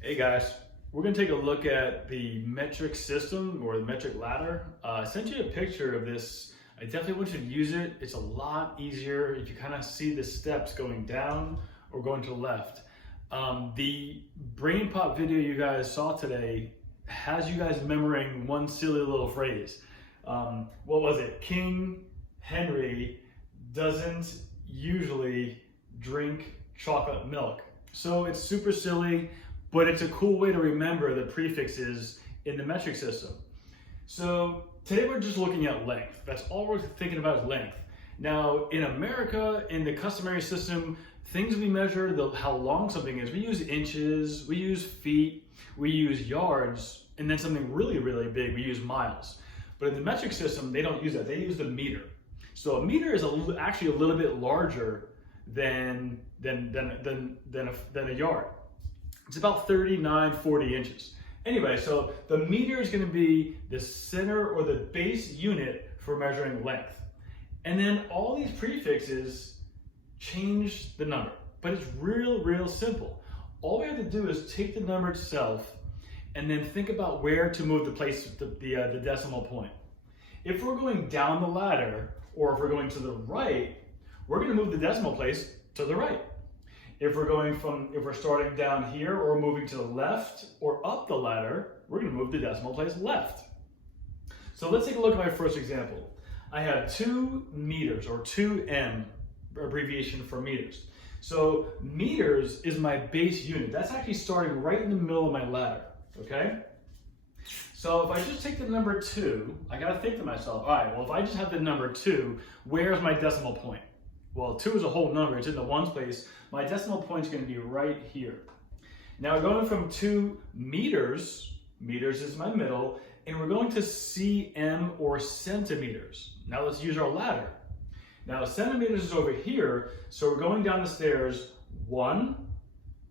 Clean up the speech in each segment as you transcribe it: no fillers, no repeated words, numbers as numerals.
Hey guys, we're going to take a look at the metric system or the metric ladder. I sent you a picture of this. I definitely want you to use it. It's a lot easier if you kind of see the steps going down or going to the left. The brain pop video you guys saw today has you guys remembering one silly little phrase. What was it? King Henry doesn't usually drink chocolate milk. So it's super silly, but it's a cool way to remember the prefixes in the metric system. So today we're just looking at length. That's all we're thinking about is length. Now in America, in the customary system, things we measure, how long something is, we use inches, we use feet, we use yards, and then something really, really big, we use miles. But in the metric system, they don't use that. They use the meter. So a meter is actually a little bit larger than a yard. It's about 39, 40 inches. Anyway, so the meter is going to be the center or the base unit for measuring length. And then all these prefixes change the number, but it's real simple. All we have to do is take the number itself and then think about where to move the decimal point. If we're going down the ladder or if we're going to the right, we're going to move the decimal place to the right. If we're starting down here or moving to the left or up the ladder, we're going to move the decimal place left. So let's take a look at my first example. I have 2 meters or 2m, abbreviation for meters. So meters is my base unit. That's actually starting right in the middle of my ladder, okay? So if I just take the number 2, I got to think to myself, all right, well, if I just have the number 2, where's my decimal point? Well, 2 is a whole number, it's in the ones place. My decimal point is going to be right here. Now we're going from 2 meters, meters is my middle, and we're going to cm or centimeters. Now let's use our ladder. Now centimeters is over here, so we're going down the stairs 1,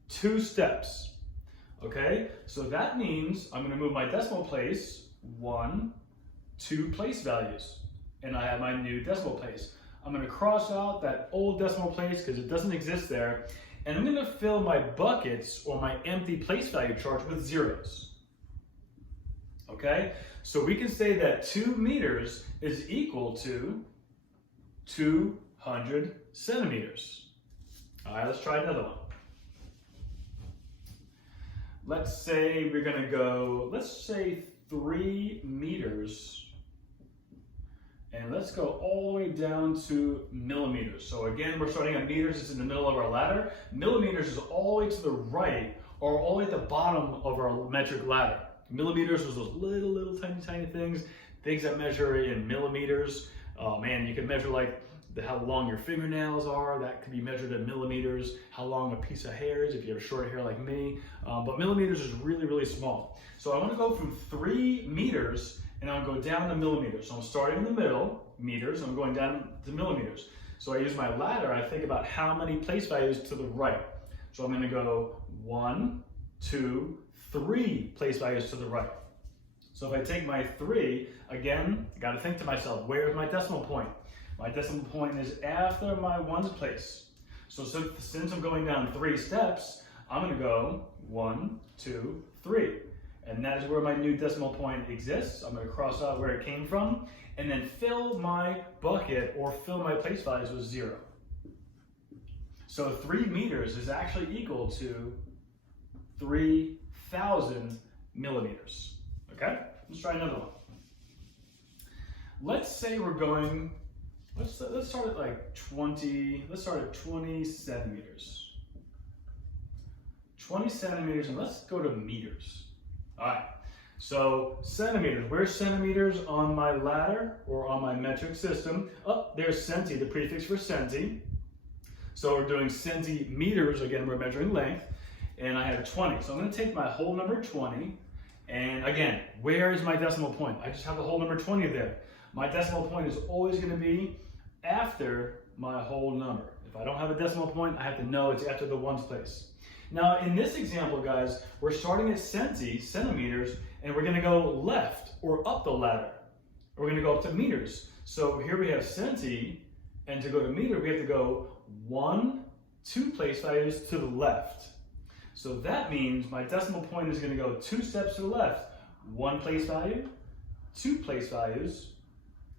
2 steps. Okay, so that means I'm going to move my decimal place 1, 2 place values, and I have my new decimal place. I'm going to cross out that old decimal place because it doesn't exist there, and I'm going to fill my buckets or my empty place value charts with zeros. Okay, so we can say that 2 meters is equal to 200 centimeters. All right, let's try another one. Let's say we're going to go, let's say 3 meters. And let's go all the way down to millimeters. So again, we're starting at meters, it's in the middle of our ladder. Millimeters is all the way to the right or all the way at the bottom of our metric ladder. Millimeters was those little tiny things that measure in millimeters. Oh man, you can measure like how long your fingernails are, that could be measured in millimeters, how long a piece of hair is if you have short hair like me. But millimeters is really small. So I want to go from 3 meters and I'll go down to millimeters. So I'm starting in the middle, meters, I'm going down to millimeters. So I use my ladder, I think about how many place values to the right. So I'm going to go 1, 2, 3 place values to the right. So if I take my 3, again, I got to think to myself, where's my decimal point? My decimal point is after my ones place. So since I'm going down 3 steps, I'm going to go 1, 2, 3. And that is where my new decimal point exists. I'm going to cross out where it came from and then fill my bucket or fill my place values with 0. So 3 meters is actually equal to 3,000 millimeters. Okay, let's try another one. Let's say we're going, let's start at like 20, let's start at 20 centimeters. 20 centimeters, and let's go to meters. All right, so centimeters, where's centimeters on my ladder or on my metric system? Oh, there's centi, the prefix for centi. So we're doing centimeters, again, we're measuring length, and I have 20. So I'm gonna take my whole number 20, and again, where is my decimal point? I just have the whole number 20 there. My decimal point is always gonna be after my whole number. If I don't have a decimal point, I have to know it's after the ones place. Now in this example, guys, we're starting at centimeters, and we're gonna go left or up the ladder. We're gonna go up to meters. So here we have centi, and to go to meter, we have to go 1, 2 place values to the left. So that means my decimal point is going to go 2 steps to the left. 1 place value, 2 place values,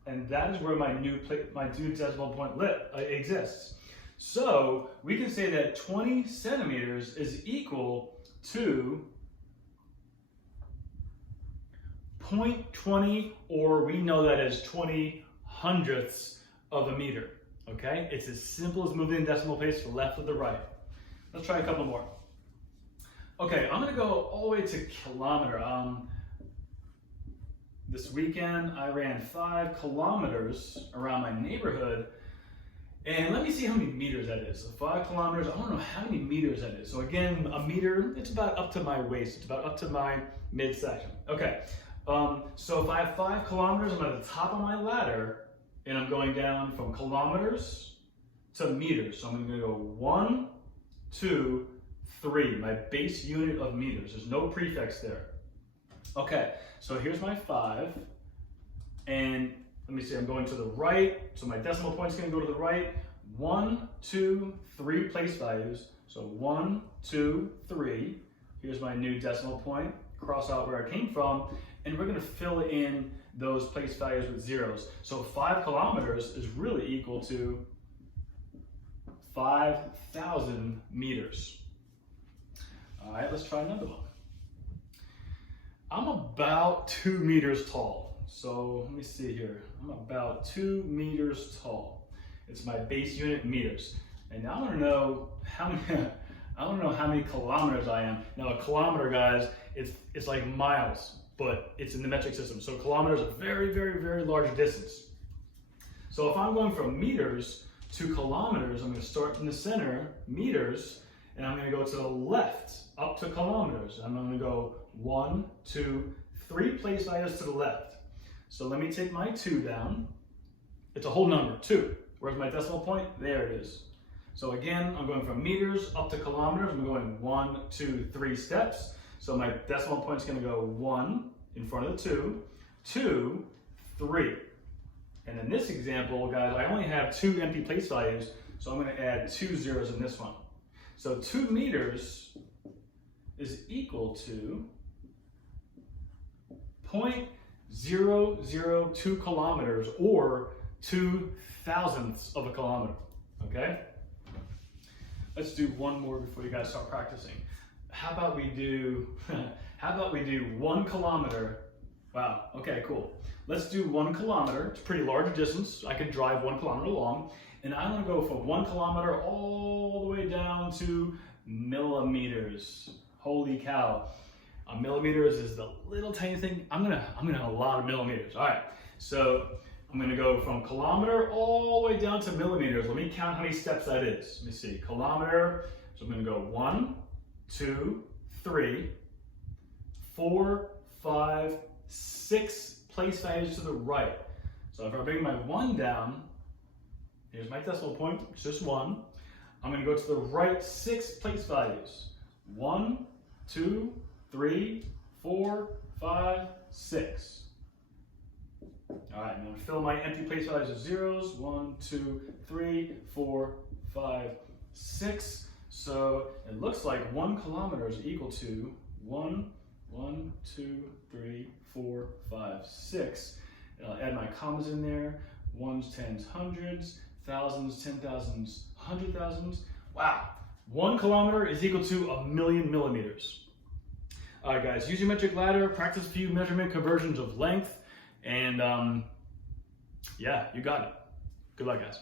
and that is where my new decimal point exists. So we can say that 20 centimeters is equal to 0.20, or we know that as 20 hundredths of a meter. Okay, it's as simple as moving the decimal place to the left or the right. Let's try a couple more. Okay, I'm gonna go all the way to kilometer. This weekend I ran 5 kilometers around my neighborhood, and let me see how many meters that is. So 5 kilometers, I don't know how many meters that is. So again, a meter, it's about up to my waist. It's about up to my midsection. Okay, so if I have 5 kilometers, I'm at the top of my ladder, and I'm going down from kilometers to meters. So I'm gonna go 1, 2, 3, my base unit of meters. There's no prefix there. Okay, so here's my 5, and let me see, I'm going to the right, so my decimal point's gonna go to the right. 1, 2, 3 place values. So 1, 2, 3. Here's my new decimal point, cross out where I came from, and we're gonna fill in those place values with zeros. So 5 kilometers is really equal to 5,000 meters. All right, let's try another one. I'm about 2 meters tall. So let me see here. I'm about 2 meters tall. It's my base unit in meters. And now I want to know how many kilometers I am. Now a kilometer, guys, it's like miles, but it's in the metric system. So kilometers is a very, very, very large distance. So if I'm going from meters to kilometers, I'm going to start in the center, meters, and I'm going to go to the left, up to kilometers. I'm going to go 1, 2, 3 place values to the left. So let me take my 2 down. It's a whole number, 2. Where's my decimal point? There it is. So again, I'm going from meters up to kilometers. I'm going 1, 2, 3 steps. So my decimal point is going to go 1 in front of the 2, 2, 3. And in this example, guys, I only have 2 empty place values, so I'm going to add 2 zeros in this one. So 2 meters is equal to 0.002 kilometers, or 2 thousandths of a kilometer, okay? Let's do one more before you guys start practicing. How about we do 1 kilometer? Wow, okay, cool. Let's do 1 kilometer. It's a pretty large distance. I can drive 1 kilometer long. And I'm gonna go from 1 kilometer all the way down to millimeters. Holy cow. Millimeters is the little tiny thing. I'm gonna have a lot of millimeters. All right, so I'm gonna go from kilometer all the way down to millimeters. Let me count how many steps that is. Let me see, kilometer. So I'm gonna go 1, 2, 3, 4, 5, 6 place values to the right. So if I bring my 1 down, here's my decimal point, it's just 1. I'm gonna go to the right 6 place values. 1, 2, 3, 4, 5, 6. All right, I'm gonna fill my empty place values with zeros. 1, 2, 3, 4, 5, 6. So it looks like 1 kilometer is equal to 1, 2, 3, 4, 5, 6. And I'll add my commas in there. Ones, tens, hundreds, thousands, 10,000s, 100,000s. Wow, 1 kilometer is equal to 1,000,000 millimeters. All right, guys, use your metric ladder, practice a few measurement conversions of length, and yeah, you got it. Good luck, guys.